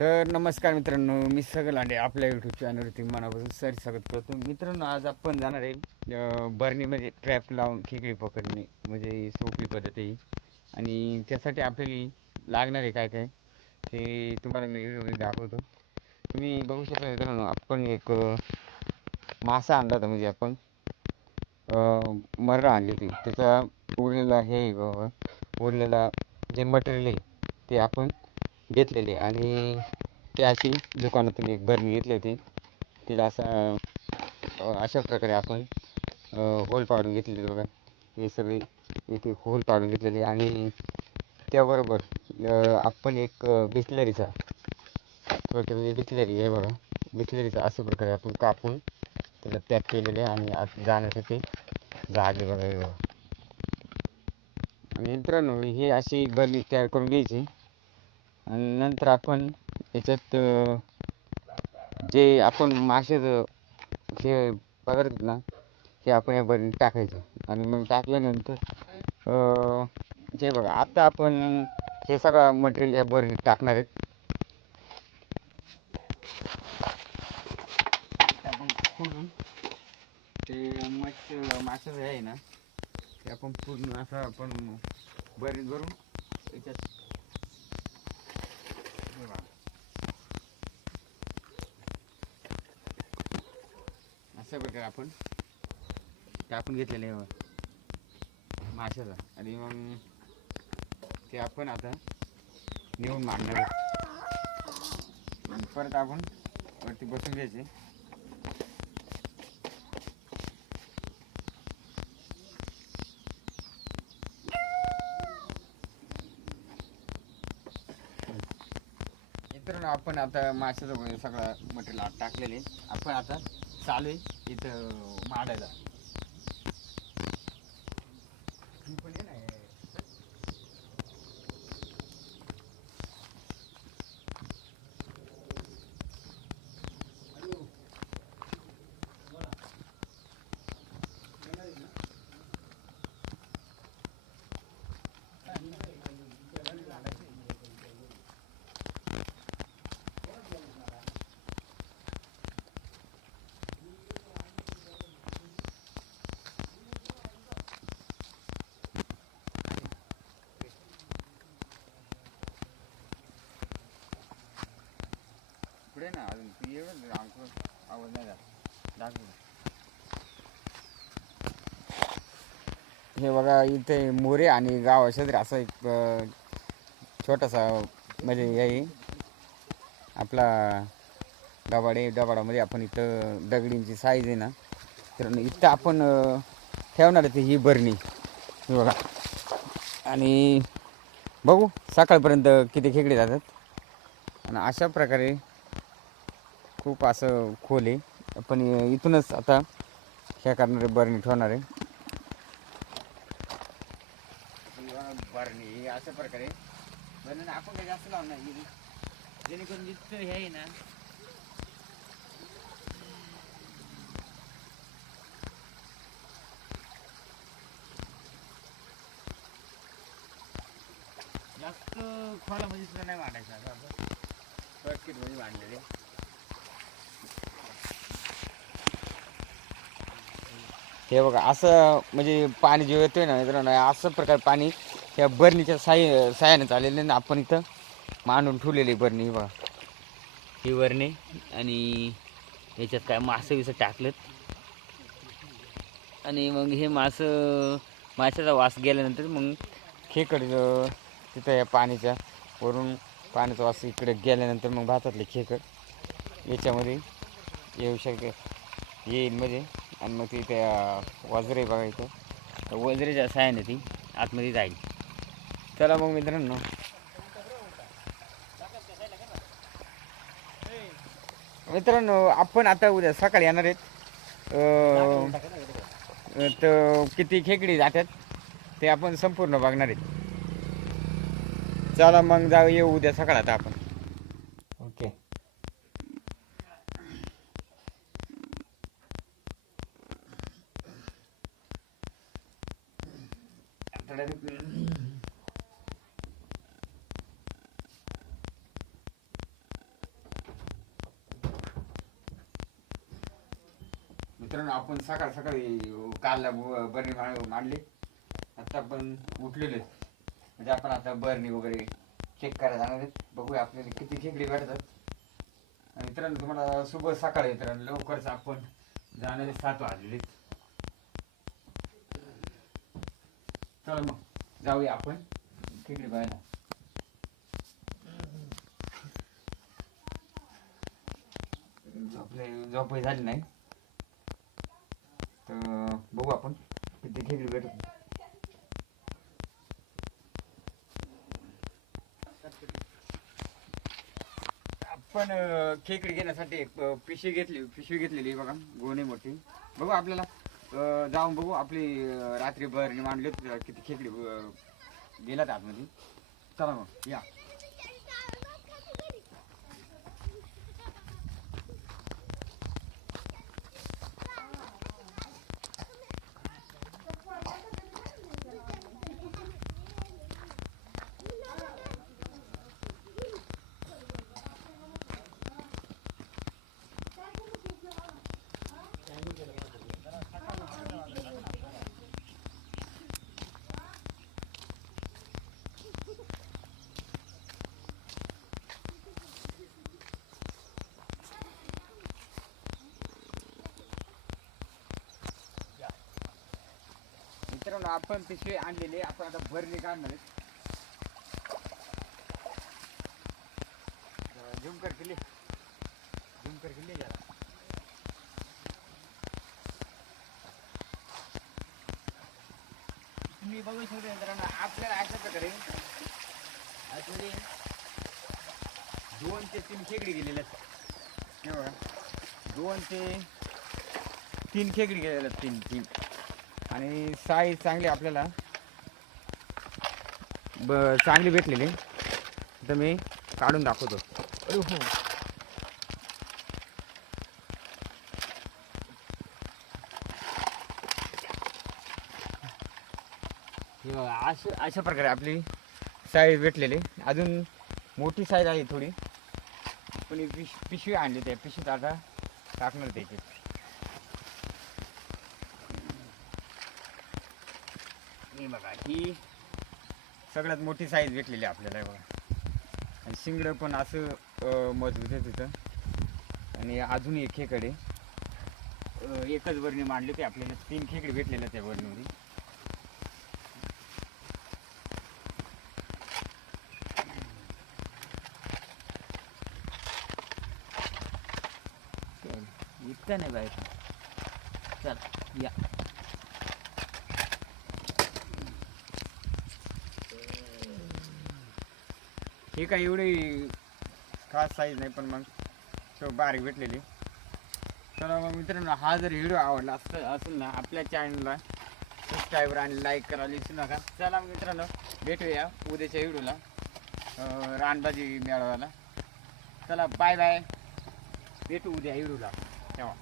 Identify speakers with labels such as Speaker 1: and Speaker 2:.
Speaker 1: तर नमस्कार मित्रांनो मी सगळं लांडे आपल्या यूट्यूब चॅनलवरती मनापासून सर स्वागत करतो. मित्रांनो आज आपण जाणार आहे अं, बरणीमध्ये ट्रॅप लावून खेकडी पकडणे म्हणजे सोपी पद्धत आहे ही. आणि त्यासाठी आपल्याला लागणार आहे काय काय ते तुम्हाला मी व्हिडिओमध्ये दाखवतो. तुम्ही बघू शकता मित्रांनो आपण एक मासा आणला होता म्हणजे आपण मर्रा आणली होती. त्याचा उरलेला हे बाबा उरलेला जे मटेरियल आहे ते आपण घेतलेली आणि ते अशी दुकानातून एक बरणी घेतली होती. तिला असा अशा प्रकारे आपण होल पाडून घेतलेली बघा. हे सगळी इथे होल पाडून घेतलेली आणि त्याबरोबर आपण एक बिसलरीचा प्रकारे बिसलरी आहे बघा. बिसलरीचा अशा प्रकारे आपण कापून त्याला पॅक केलेले आणि आत जाण्यासाठी जागे बघा हे बघा. आणि मित्रांनो ही अशी बरणी तयार करून घ्यायची. आणि नंतर आपण याच्यात जे आपण माशाचं हे पकडतो ना ते आपण या बरणीत टाकायचं. आणि मग टाकल्यानंतर जे बघा आता आपण हे सगळं मटेरियल या बरणीत टाकणार आहेत. आपण ते मच्छ माशाचं आहे ना ते आपण पूर्ण असं आपण बरीत भरून त्याच्यात हे बघा. अशा आपण? टाकून घेतलेले आहे? माशाचा आणि मग ते आपण आता नेऊन मांडणार परत आपण वरती बसून घ्यायचे. मित्रांनो आपण आता माशाचं सगळं मटेरियल आत टाकलेले. आपण आता चालू आहे. इथं माडायला पुढे ना अजून ती एवढं आमचं आवाज नाही झाला दाखव. हे बघा इथे मोरे आणि गाव शेजारी असा एक छोटासा म्हणजे हे आहे. आपला डबाडे डबाडामध्ये आपण इथं दगडींची साईज आहे ना तर इथं आपण ठेवणार आहे ती ही बरणी. हे बघा. आणि बघू सकाळपर्यंत किती खेकडे जातात. आणि अशा प्रकारे खूप असं खोल आहे. पण इथूनच आता ह्या करणारे बरणी ठेवणार आहे. बरणी अशा प्रकारे. बरणी आपण काही जास्त लावणार जेणेकरून जितकं हे आहे ना जास्त खोला म्हणजे नाही मांडायचं. असं असं. म्हणजे मांडलेले हे बघा असं म्हणजे पाणी जे येतोय ना मित्रांनो असं प्रकार पाणी ह्या बरणीच्या साय साह्याने चाललेलं ना आपण इथं मांडून ठेवलेली बरणी बघा. ही बरणी आणि याच्यात काय मासं विसं टाकलेत. आणि मग हे मासं माशाचा वास गेल्यानंतर मग खेकड तिथं या पाण्याच्या वरून पाण्याचा वास इकडे गेल्यानंतर मग भातातले खेकड याच्यामध्ये येऊ शकते येईल म्हणजे. आणि मग ती त्या वजरे बघायचं. त्या वजरेच्या साहाय्याने ती आतमध्ये जाईल. चला मग मित्रांनो. मित्रांनो आपण आता उद्या सकाळी येणार आहेत. तर किती खेकडी जातात ते आपण संपूर्ण बघणार आहेत. चला मग जाऊ येऊ उद्या सकाळ आता आपण. मित्रांनो आपण सकाळ सकाळी कालला बरणी मांडली. आता आपण उठलेले म्हणजे आपण आता बरणी वगैरे चेक करायला जाणार बघूया आपल्याला किती खेकडी भेटतात. मित्रांनो तुम्हाला सुबह सकाळी मित्रांनो लवकरच आपण जाणारे सात वाजलेले चला मग जाऊया आपण खेकडे पाहायला झोपले झोपही झाली नाही तर बघू आपण किती खेकडी भेटत आपण खेकडे खेकडी घेण्यासाठी एक पिशवी घेतली पिशवी घेतलेली बघा. गोणी मोठी. बघू आपल्याला. तर जाऊन बघू. आपली अं, रात्री बरणी मांडली होती, किती खेकडी अं, गेल्यात आतमध्ये. चला मग या मित्रांनो आपण पिशवी आणलेली आपण आता भरणी काढणार आहेत. झुम कर किल्ले. झुम कर किल्ले जरा. तुम्ही बघू शकता मित्रांनो आपल्याला अशा प्रकारे आतमध्ये दोन ते तीन खेकडी गेलेले आहेत. बघा. दोन ते तीन खेकडी गेलेले आहेत तीन तीन. आणि साईज चांगली आपल्याला. ब चांगली भेटलेली. तर मी काढून दाखवतो. हो अशा अशा प्रकारे आपली साईज भेटलेली. अजून मोठी साईज आहे थोडी. पण पिश पिशवी आणली त्या पिशवीत आता टाकणार त्याची. हे बघा ही सगळ्यात मोठी साईज भेटलेली आहे आपल्याला हे बघा. आणि शिंगडं पण असं मजबूत आहे तिथं आणि अजून एक खेकडे. एकच बरणी मांडली ते आपल्याला तीन खेकडे भेटलेल्या त्या बरणीमध्ये चल, इतकं नाही बाहेर चल या. ही काय एवढी खास साईज नाही पण मग तो बारीक भेटलेली. तर मग मित्रांनो हा जर व्हिडिओ आवडला असं असेल ना आपल्या चॅनलला सबस्क्राईबर आणि लाईक करा विसरू नका. चला मित्रांनो भेटूया उद्याच्या व्हिडिओला रानबाजी मेळाव्याला. चला बाय बाय भेटू उद्या व्हिडिओला तेव्हा